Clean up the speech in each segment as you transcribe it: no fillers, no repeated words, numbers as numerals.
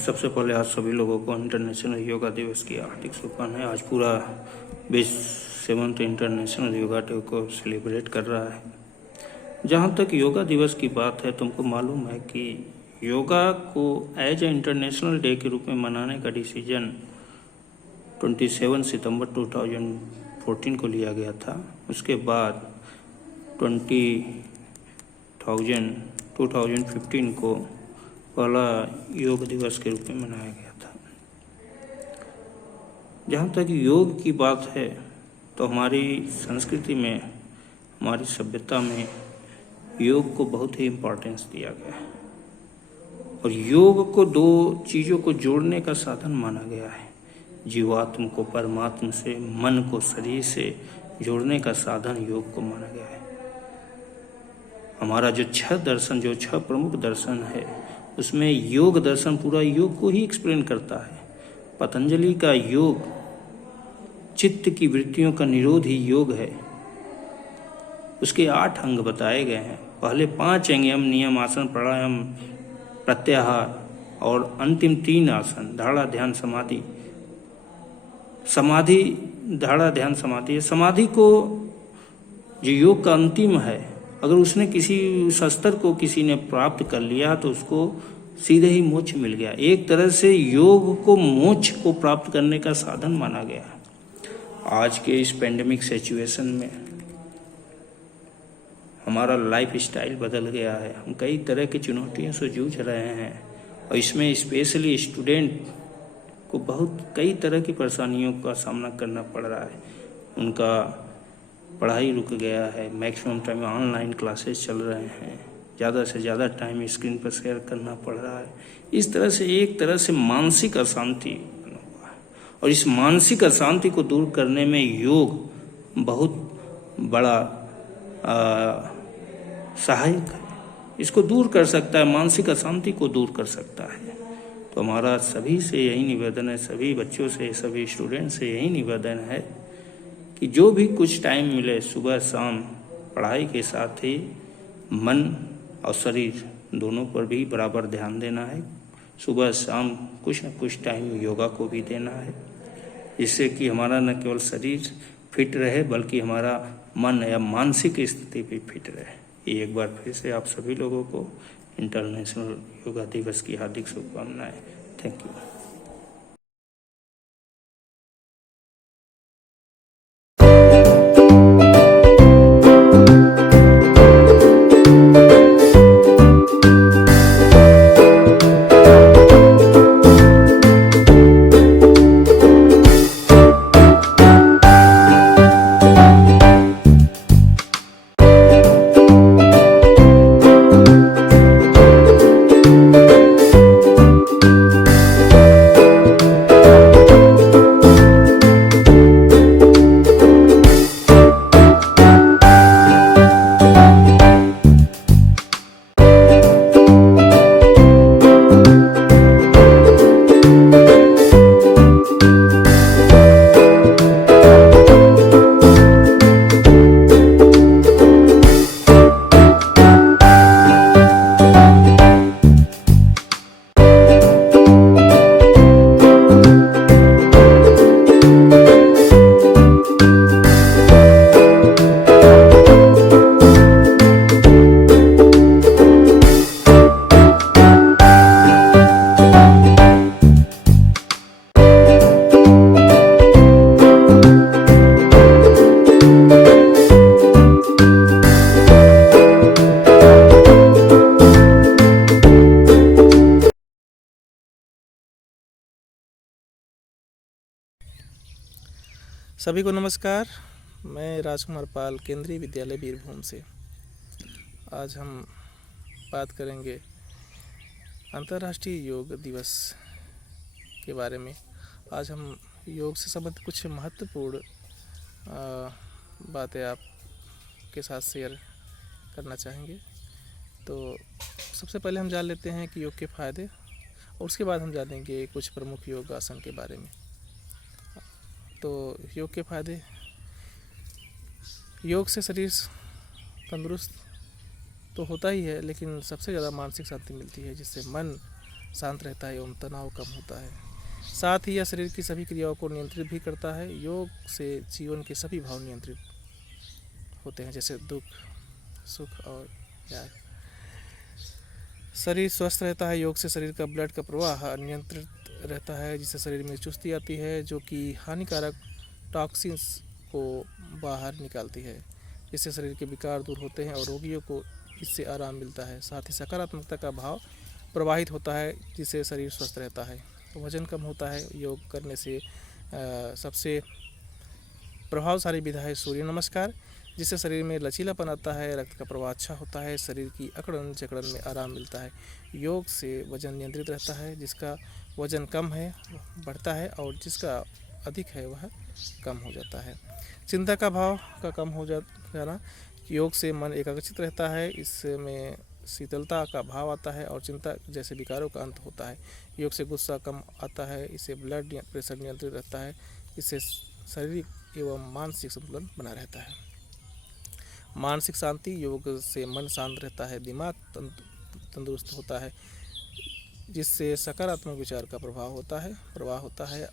सबसे पहले आज सभी लोगों को इंटरनेशनल योगा दिवस की हार्दिक शुभकामनाएं। आज पूरा विश्व 7th इंटरनेशनल योगा डे को सेलिब्रेट कर रहा है। जहाँ तक योगा दिवस की बात है, तुमको मालूम है कि योगा को एज ए इंटरनेशनल डे के रूप में मनाने का डिसीजन 27 सितंबर 2014 को लिया गया था। उसके बाद 2015 को पहला योग दिवस के रूप में मनाया गया था। जहाँ तक योग की बात है तो हमारी संस्कृति में, हमारी सभ्यता में योग को बहुत ही इम्पोर्टेंस दिया गया है और योग को दो चीज़ों को जोड़ने का साधन माना गया है। जीवात्म को परमात्मा से, मन को शरीर से जोड़ने का साधन योग को माना गया है। हमारा जो 6 प्रमुख दर्शन है, उसमें योग दर्शन पूरा योग को ही एक्सप्लेन करता है। पतंजलि का योग चित्त की वृत्तियों का निरोध ही योग है। उसके 8 अंग बताए गए हैं। पहले 5 अंग यम, नियम, आसन, प्राणायाम, प्रत्याहार और अंतिम 3 आसन धारणा, ध्यान, समाधि। धारणा, ध्यान, समाधि। समाधि को जो योग का अंतिम है, अगर उसने किसी शस्त्र को किसी ने प्राप्त कर लिया तो उसको सीधे ही मोक्ष मिल गया। एक तरह से योग को मोक्ष को प्राप्त करने का साधन माना गया। आज के इस पेंडेमिक सिचुएशन में हमारा लाइफ स्टाइल बदल गया है। हम कई तरह की चुनौतियों से जूझ रहे हैं और इसमें स्पेशली स्टूडेंट को कई तरह की परेशानियों का सामना करना पड़ रहा है। उनका पढ़ाई रुक गया है, मैक्सिमम टाइम ऑनलाइन क्लासेस चल रहे हैं, ज़्यादा से ज़्यादा टाइम स्क्रीन पर शेयर करना पड़ रहा है। इस तरह से एक तरह से मानसिक अशांति बना हुआ है और इस मानसिक अशांति को दूर करने में योग बहुत बड़ा सहायक है। इसको दूर कर सकता है, मानसिक अशांति को दूर कर सकता है। तो हमारा सभी से यही निवेदन है, सभी बच्चों से, सभी स्टूडेंट से यही निवेदन है कि जो भी कुछ टाइम मिले, सुबह शाम पढ़ाई के साथ ही मन और शरीर दोनों पर भी बराबर ध्यान देना है। सुबह शाम कुछ न कुछ टाइम योगा को भी देना है, जिससे कि हमारा न केवल शरीर फिट रहे बल्कि हमारा मन या मानसिक स्थिति भी फिट रहे। एक बार फिर से आप सभी लोगों को इंटरनेशनल योगा दिवस की हार्दिक शुभकामनाएं। Thank you. सभी को नमस्कार। मैं राजकुमार पाल, केंद्रीय विद्यालय बीरभूम से। आज हम बात करेंगे अंतर्राष्ट्रीय योग दिवस के बारे में। आज हम योग से संबंधित कुछ महत्वपूर्ण बातें आपके साथ शेयर करना चाहेंगे। तो सबसे पहले हम जान लेते हैं कि योग के फ़ायदे, और उसके बाद हम जानेंगे कुछ प्रमुख योग आसन के बारे में। तो योग के फ़ायदे, योग से शरीर तंदुरुस्त तो होता ही है, लेकिन सबसे ज़्यादा मानसिक शांति मिलती है, जिससे मन शांत रहता है एवं तनाव कम होता है। साथ ही यह शरीर की सभी क्रियाओं को नियंत्रित भी करता है। योग से जीवन के सभी भाव नियंत्रित होते हैं, जैसे दुख, सुख और प्यार। शरीर स्वस्थ रहता है। योग से शरीर का ब्लड का प्रवाह नियंत्रित रहता है, जिससे शरीर में चुस्ती आती है, जो कि हानिकारक टॉक्सिन्स को बाहर निकालती है, जिससे शरीर के विकार दूर होते हैं और रोगियों को इससे आराम मिलता है। साथ ही सकारात्मकता का भाव प्रवाहित होता है, जिससे शरीर स्वस्थ रहता है। वजन कम होता है। योग करने से सबसे प्रभावशाली विधा है सूर्य नमस्कार, जिससे शरीर में लचीलापन आता है, रक्त का प्रवाह अच्छा होता है, शरीर की अकड़न जकड़न में आराम मिलता है। योग से वजन नियंत्रित रहता है। जिसका वजन कम है बढ़ता है, और जिसका अधिक है वह कम हो जाता है। चिंता का भाव का कम हो जाना, योग से मन एकाग्रचित रहता है, इसमें शीतलता का भाव आता है और चिंता जैसे विकारों का अंत होता है। योग से गुस्सा कम आता है, इससे ब्लड प्रेशर नियंत्रित रहता है, इससे शारीरिक एवं मानसिक संतुलन बना रहता है। मानसिक शांति, योग से मन शांत रहता है, दिमाग तंदुरुस्त होता है, जिससे सकारात्मक विचार का प्रवाह होता है।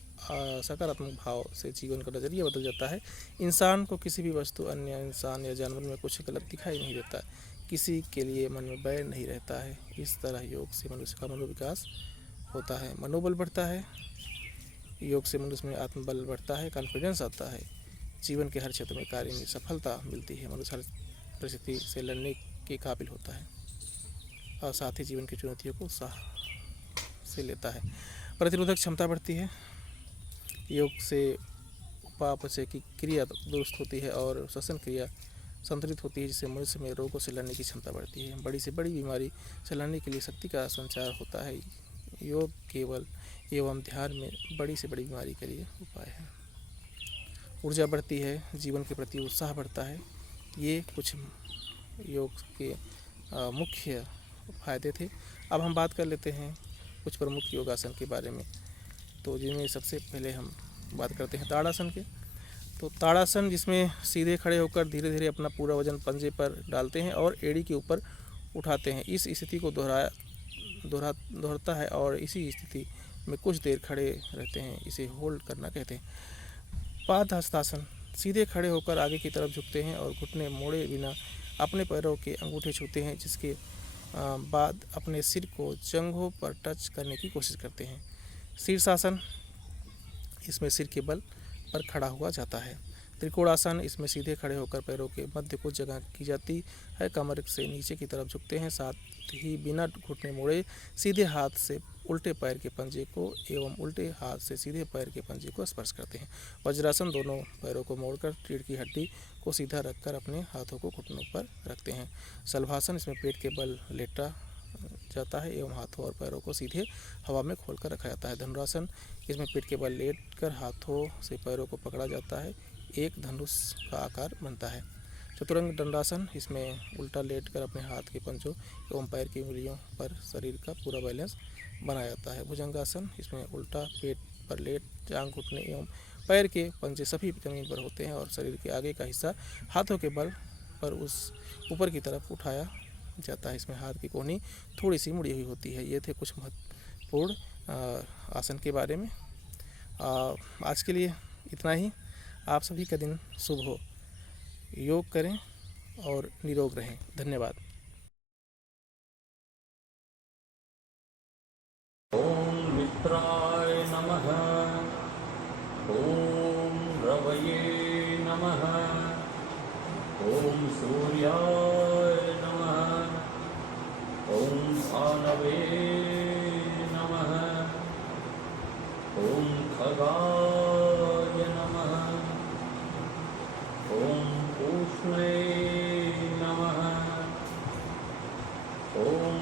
सकारात्मक भाव से जीवन का नज़रिया बदल जाता है। इंसान को किसी भी वस्तु, अन्य इंसान या जानवर में कुछ गलत दिखाई नहीं देता, किसी के लिए मन में बैर नहीं रहता है। इस तरह योग से मनुष्य का मनोविकास होता है, मनोबल बढ़ता है। योग से मनुष्य में आत्मबल बढ़ता है, कॉन्फिडेंस आता है, जीवन के हर क्षेत्र में कार्य में सफलता मिलती है, मनुष्य हर परिस्थिति से लड़ने के काबिल होता है, और साथ ही जीवन की चुनौतियों को उत्साह से लेता है। प्रतिरोधक क्षमता बढ़ती है। योग से उपापचय की क्रिया दुरुस्त होती है और श्वसन क्रिया संतुलित होती है, जिससे मनुष्य में रोगों से लड़ने की क्षमता बढ़ती है। बड़ी से बड़ी बीमारी से लड़ने के लिए शक्ति का संचार होता है। योग केवल एवं ध्यान में बड़ी से बड़ी बीमारी के लिए उपाय है। ऊर्जा बढ़ती है, जीवन के प्रति उत्साह बढ़ता है। ये कुछ योग के मुख्य फायदे थे। अब हम बात कर लेते हैं कुछ प्रमुख योगासन के बारे में। तो जिनमें सबसे पहले हम बात करते हैं ताड़ासन के। तो ताड़ासन, जिसमें सीधे खड़े होकर धीरे धीरे अपना पूरा वजन पंजे पर डालते हैं और एड़ी के ऊपर उठाते हैं। इस स्थिति को दोहराता है और इसी स्थिति में कुछ देर खड़े रहते हैं। इसे होल्ड करना कहते हैं। पादहस्तासन, सीधे खड़े होकर आगे की तरफ झुकते हैं और घुटने मोड़े बिना अपने पैरों के अंगूठे छूते हैं, जिसके बाद अपने सिर को जंघों पर टच करने की कोशिश करते हैं। शीर्षासन, इसमें सिर के बल पर खड़ा हुआ जाता है। त्रिकोणासन, इसमें सीधे खड़े होकर पैरों के मध्य को जगह की जाती है, कमर से नीचे की तरफ झुकते हैं, साथ ही बिना घुटने मोड़े सीधे हाथ से उल्टे पैर के पंजे को एवं उल्टे हाथ से सीधे पैर के पंजे को स्पर्श करते हैं। वज्रासन, दोनों पैरों को मोड़कर रीढ़ की हड्डी को सीधा रखकर अपने हाथों को घुटनों पर रखते हैं। शलभासन, इसमें पेट के बल लेटा जाता है एवं हाथों और पैरों को सीधे हवा में खोलकर रखा जाता है। धनुरासन, इसमें पेट के बल लेटकर हाथों से पैरों को पकड़ा जाता है, एक धनुष का आकार बनता है। चतुरंग दंडासन, इसमें उल्टा लेटकर अपने हाथ के पंजों एवं पैर की उंगलियों पर शरीर का पूरा बैलेंस बनाया जाता है। भुजंगासन, इसमें उल्टा पेट पर लेट जांघ, घुटने एवं पैर के पंजे सभी जमीन पर होते हैं और शरीर के आगे का हिस्सा हाथों के बल पर उस ऊपर की तरफ उठाया जाता है। इसमें हाथ की कोहनी थोड़ी सी मुड़ी हुई होती है। ये थे कुछ महत्वपूर्ण आसन के बारे में। आज के लिए इतना ही। आप सभी का दिन शुभ हो। योग करें और निरोग रहें। धन्यवाद। ओम मित्राय नमः। ओम रवये नमः। ओम सूर्याय नमः। ओम भानवे नमः। ओम खगाय नमः। ओम पूष्णे नमः। ओम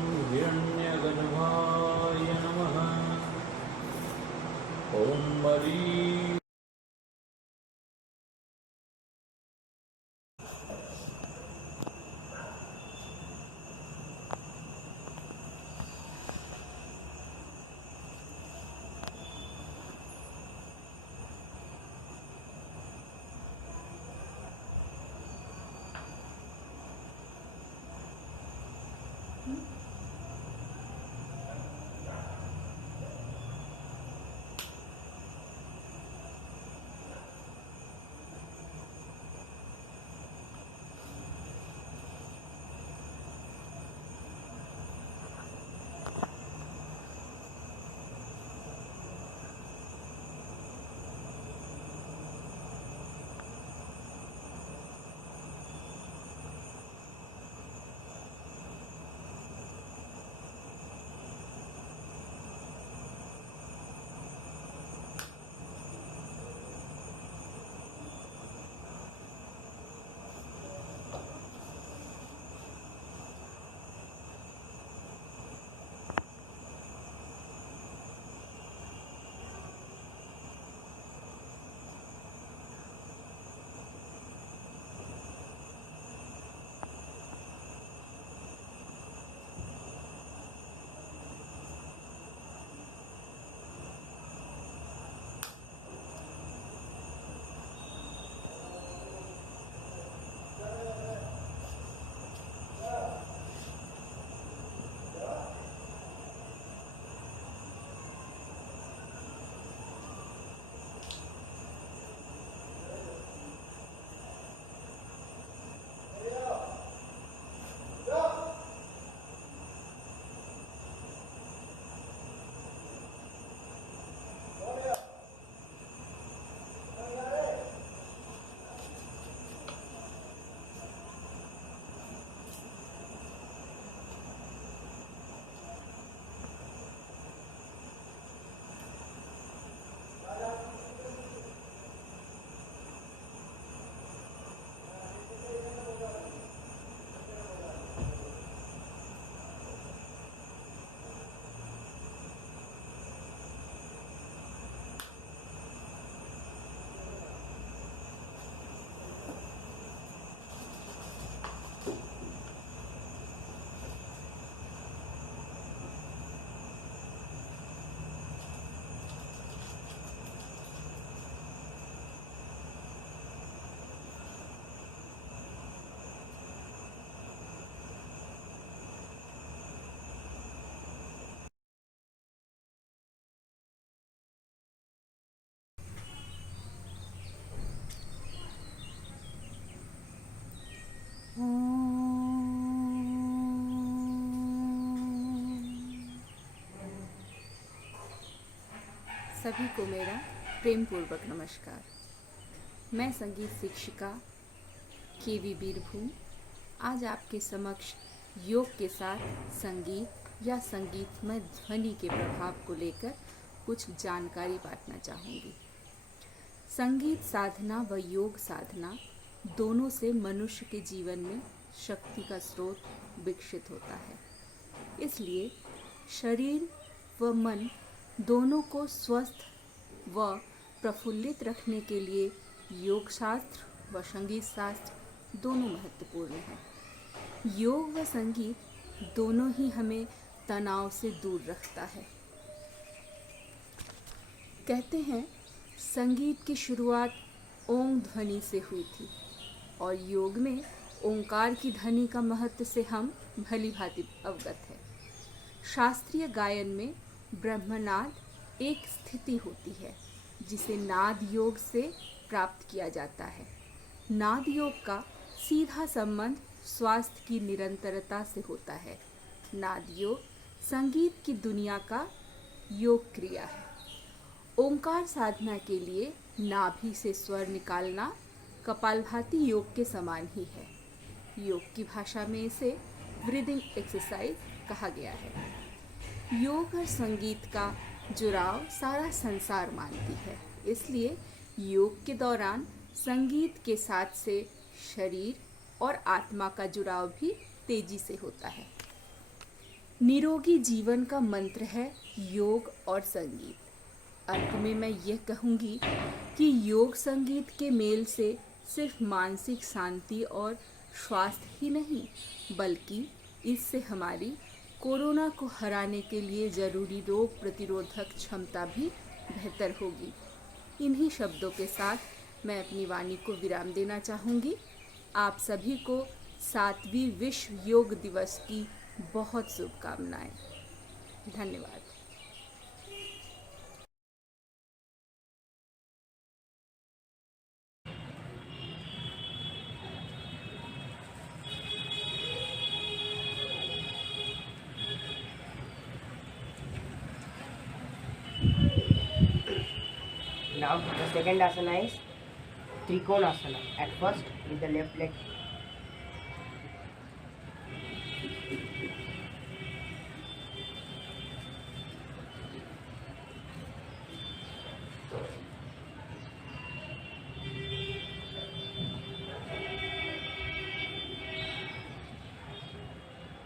सभी को मेरा प्रेम पूर्वक नमस्कार। मैं संगीत शिक्षिका केवी बीरभूम आज आपके समक्ष योग के साथ संगीत या संगीतमय ध्वनि के प्रभाव को लेकर कुछ जानकारी बांटना चाहूँगी। संगीत साधना व योग साधना दोनों से मनुष्य के जीवन में शक्ति का स्रोत विकसित होता है। इसलिए शरीर व मन दोनों को स्वस्थ व प्रफुल्लित रखने के लिए योग शास्त्र व संगीत शास्त्र दोनों महत्वपूर्ण हैं। योग व संगीत दोनों ही हमें तनाव से दूर रखता है। कहते हैं संगीत की शुरुआत ओम ध्वनि से हुई थी और योग में ओंकार की ध्वनि का महत्व से हम भली भांति अवगत है। शास्त्रीय गायन में ब्रह्मनाद एक स्थिति होती है जिसे नाद योग से प्राप्त किया जाता है। नाद योग का सीधा संबंध स्वास्थ्य की निरंतरता से होता है। नाद योग संगीत की दुनिया का योग क्रिया है। ओंकार साधना के लिए नाभि से स्वर निकालना कपालभाति योग के समान ही है। योग की भाषा में इसे ब्रीदिंग एक्सरसाइज कहा गया है। योग और संगीत का जुड़ाव सारा संसार मानती है। इसलिए योग के दौरान संगीत के साथ से शरीर और आत्मा का जुड़ाव भी तेजी से होता है। निरोगी जीवन का मंत्र है योग और संगीत। अंत में मैं यह कहूँगी कि योग संगीत के मेल से सिर्फ मानसिक शांति और स्वास्थ्य ही नहीं बल्कि इससे हमारी कोरोना को हराने के लिए जरूरी रोग प्रतिरोधक क्षमता भी बेहतर होगी। इन्हीं शब्दों के साथ मैं अपनी वाणी को विराम देना चाहूँगी। आप सभी को 7वीं विश्व योग दिवस की बहुत शुभकामनाएं। धन्यवाद। Now the second asana is Trikonasana. At first with the left leg.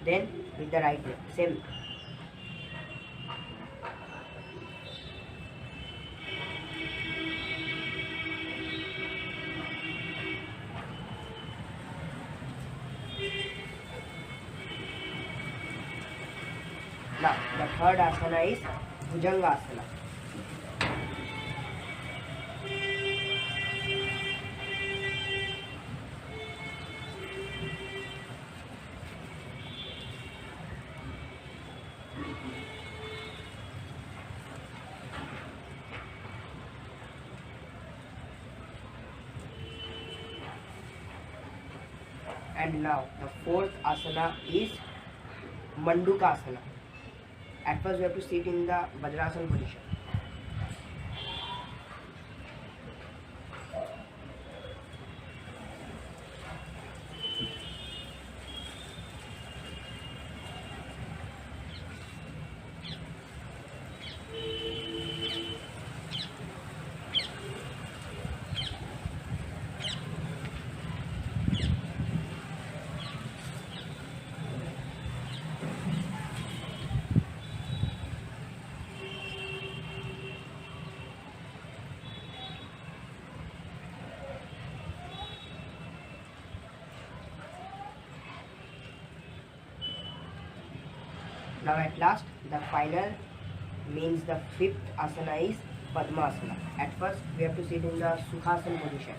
Then with the right leg. Same. Now the third asana is Bhujangasana. And now the fourth asana is Mandukasana. At first we have to sit in the Vajrasana position. Now at last, the final means the fifth asana is Padmasana. At first, we have to sit in the Sukhasana position.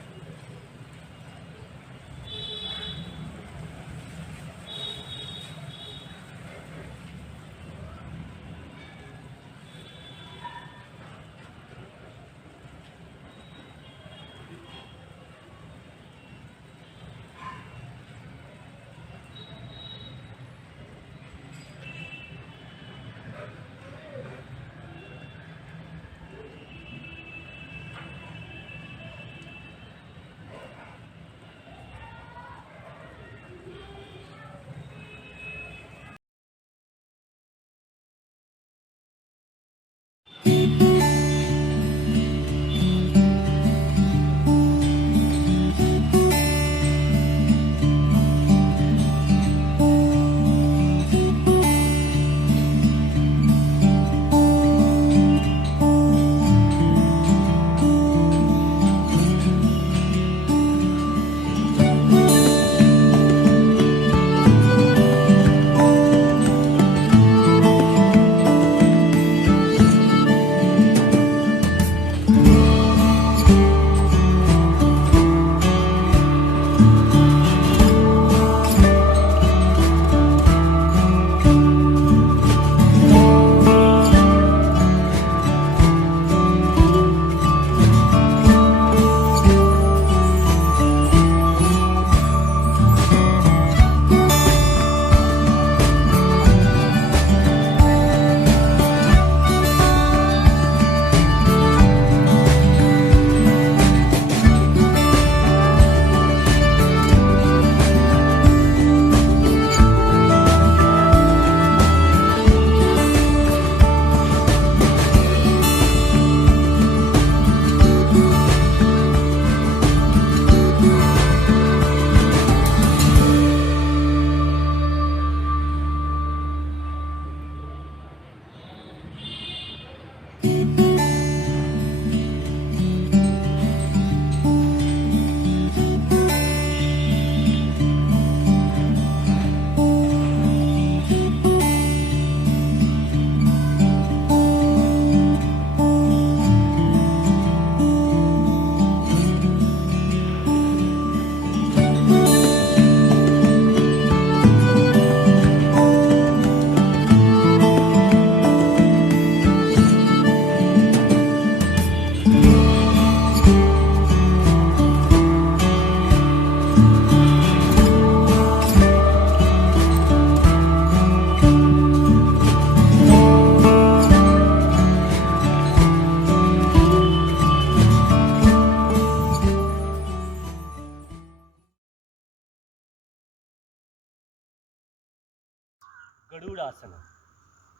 Garudasana.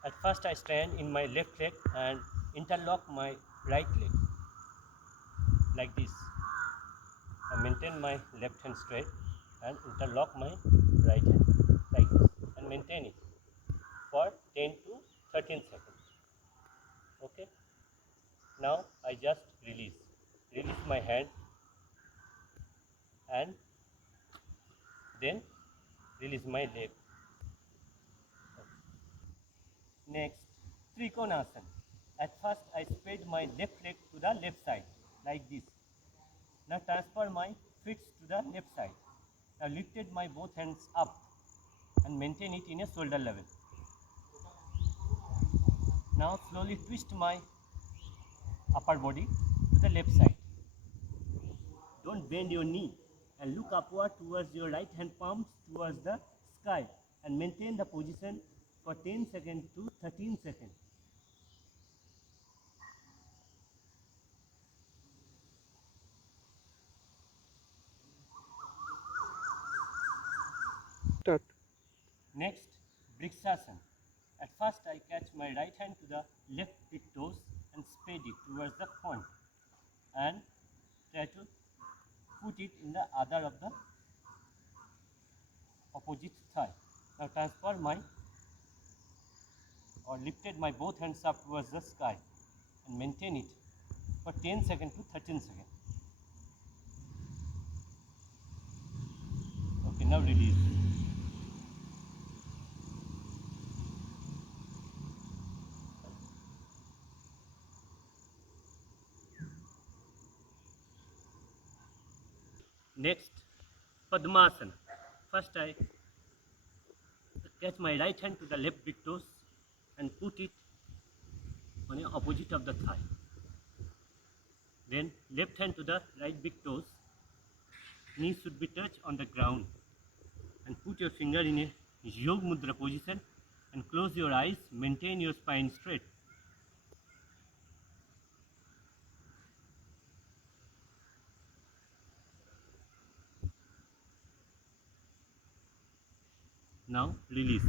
At first I stand in my left leg and interlock my right leg like this. I maintain my left hand straight and interlock my right hand like this and maintain it for 10 to 13 seconds. Okay. Now I just release. Release my hand and then release my leg. Next, Trikonasana. At first I spread my left leg to the left side like this. Now transfer my feet to the left side. Now lifted my both hands up and maintain it in a shoulder level. Now slowly twist my upper body to the left side. Don't bend your knee and look upward towards your right hand palms towards the sky and maintain the position for 10 seconds to 13 seconds. Start. Next, Vrikshasana. At first I catch my right hand to the left big toes and spread it towards the front and try to put it in the other of the opposite thigh. Now transfer my or lifted my both hands up towards the sky and maintain it for 10 seconds to 13 seconds. Okay, now release. Next, Padmasana. First I catch my right hand to the left big toes and put it on the opposite of the thigh. Then left hand to the right big toes, knees should be touched on the ground and put your finger in a Yog Mudra position and close your eyes, maintain your spine straight. Now release.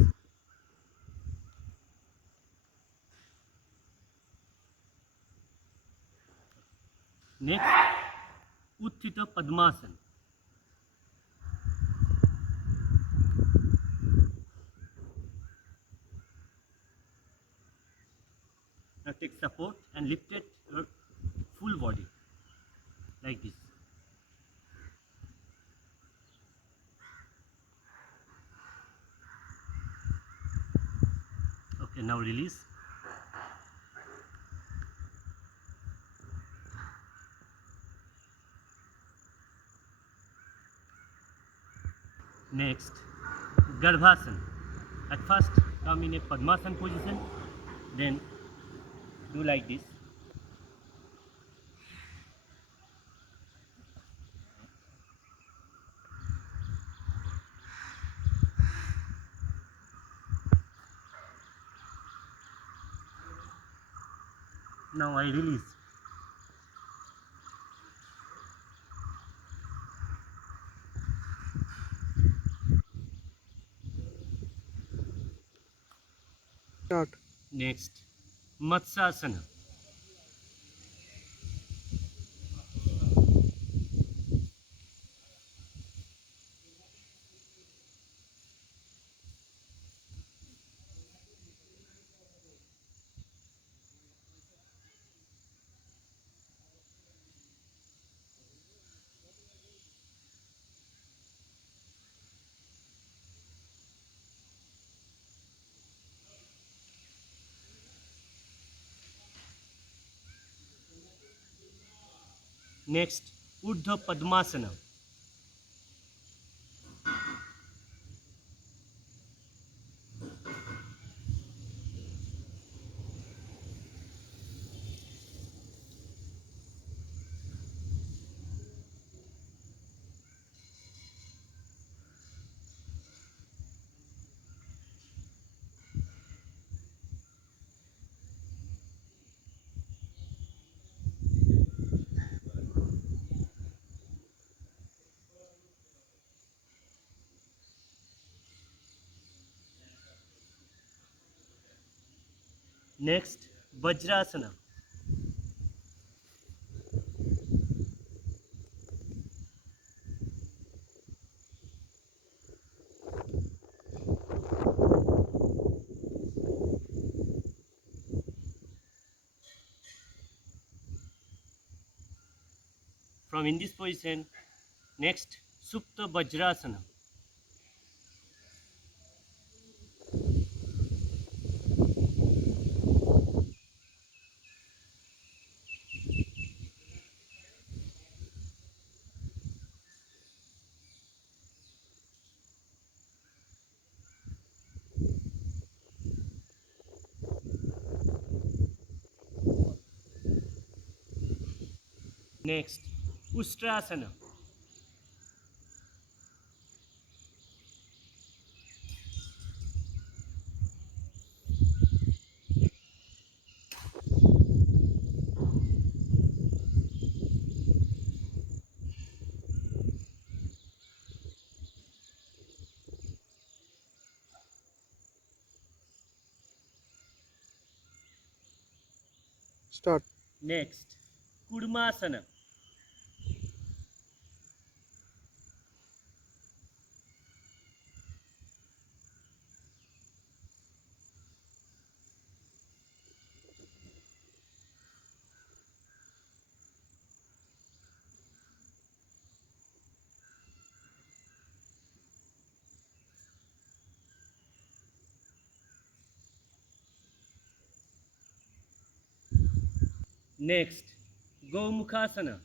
Next, Utthita Padmasana. Now take support and lift it your full body like this. Okay, now release. Next, Garbhasana. At first, come in a Padmasana position, then do like this. Now I release. Start. Next, Matsyasana. Next, Urdhva Padmasana. Next, Vajrasana. From in this position, next Supta Vajrasana. Next, Ustrasana. Start. Next, Kurmasana. Next, Gomukhasana.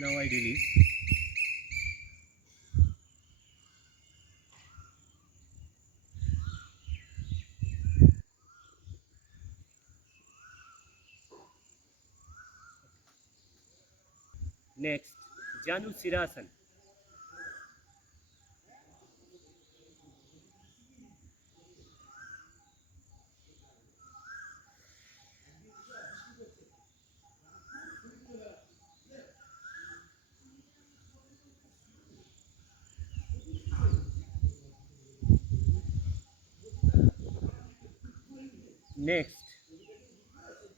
Now I release. Next, Janu Sirasana. Next,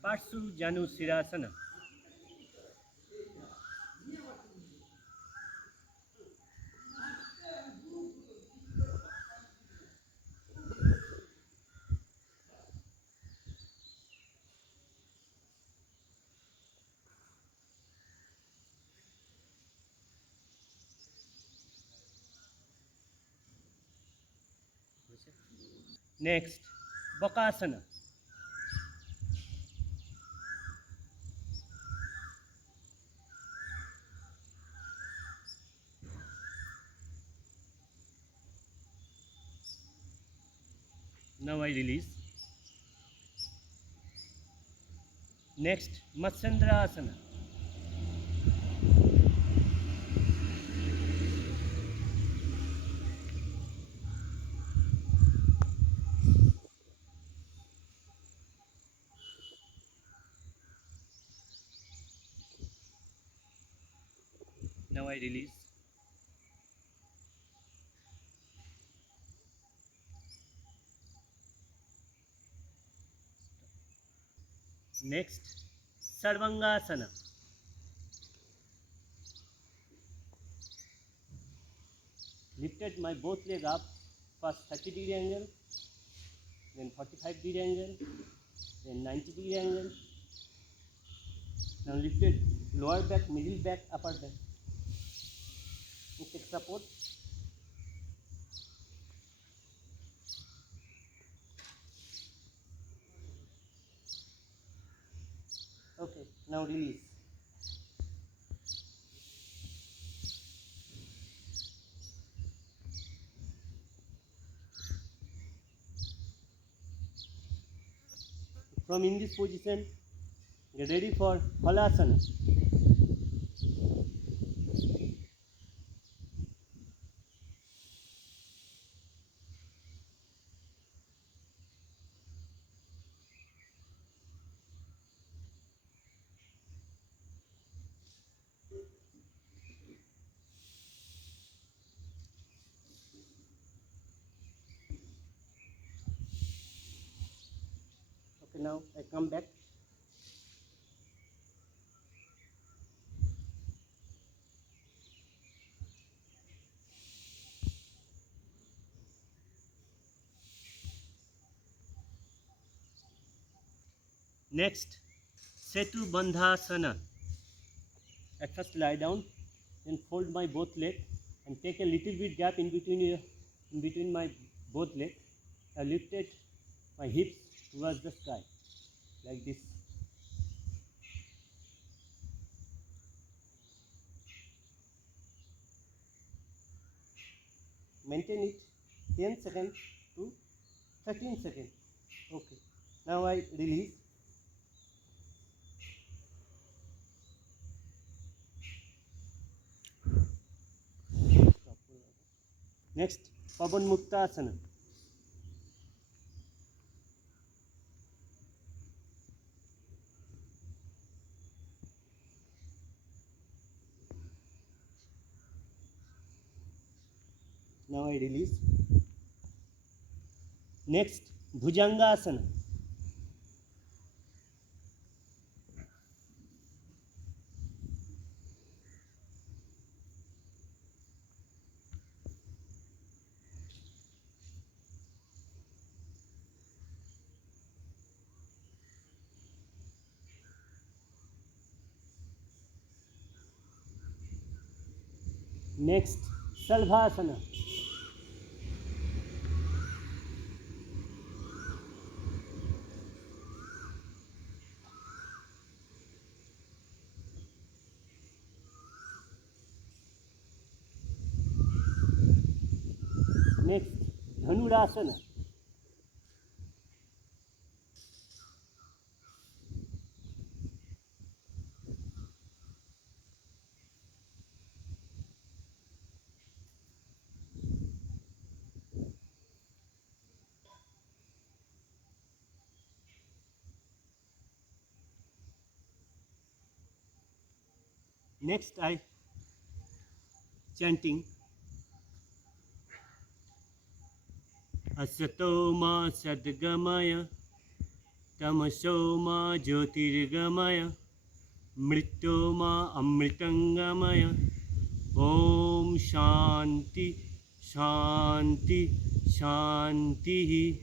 Parsu Janu Sirasana. Next, Bakasana. Now I release. Next, Matsyendrasana. Now I release. Next, Sarvangasana. Lifted my both leg up, first 30-degree angle, then 45-degree angle, then 90-degree angle. Now lifted lower back, middle back, upper back. Take support. Okay, now release. From in this position, get ready for Halasana. Okay, now I come back. Next, Setu Bandhasana. At first lie down, then fold my both legs and take a little bit gap in between my both legs. I lifted my hips towards the sky, like this. Maintain it 10 seconds to 13 seconds. Okay. Now I release. Next, Pavan Muktasana. Now I release. Next, Bhujangasana. Next, Salbhasana. Next, Dhanurasana. Next, I chanting Asato ma sadgamaya tamaso ma jyotirgamaya mrityo ma amritangamaya Om Shanti Shanti Shanti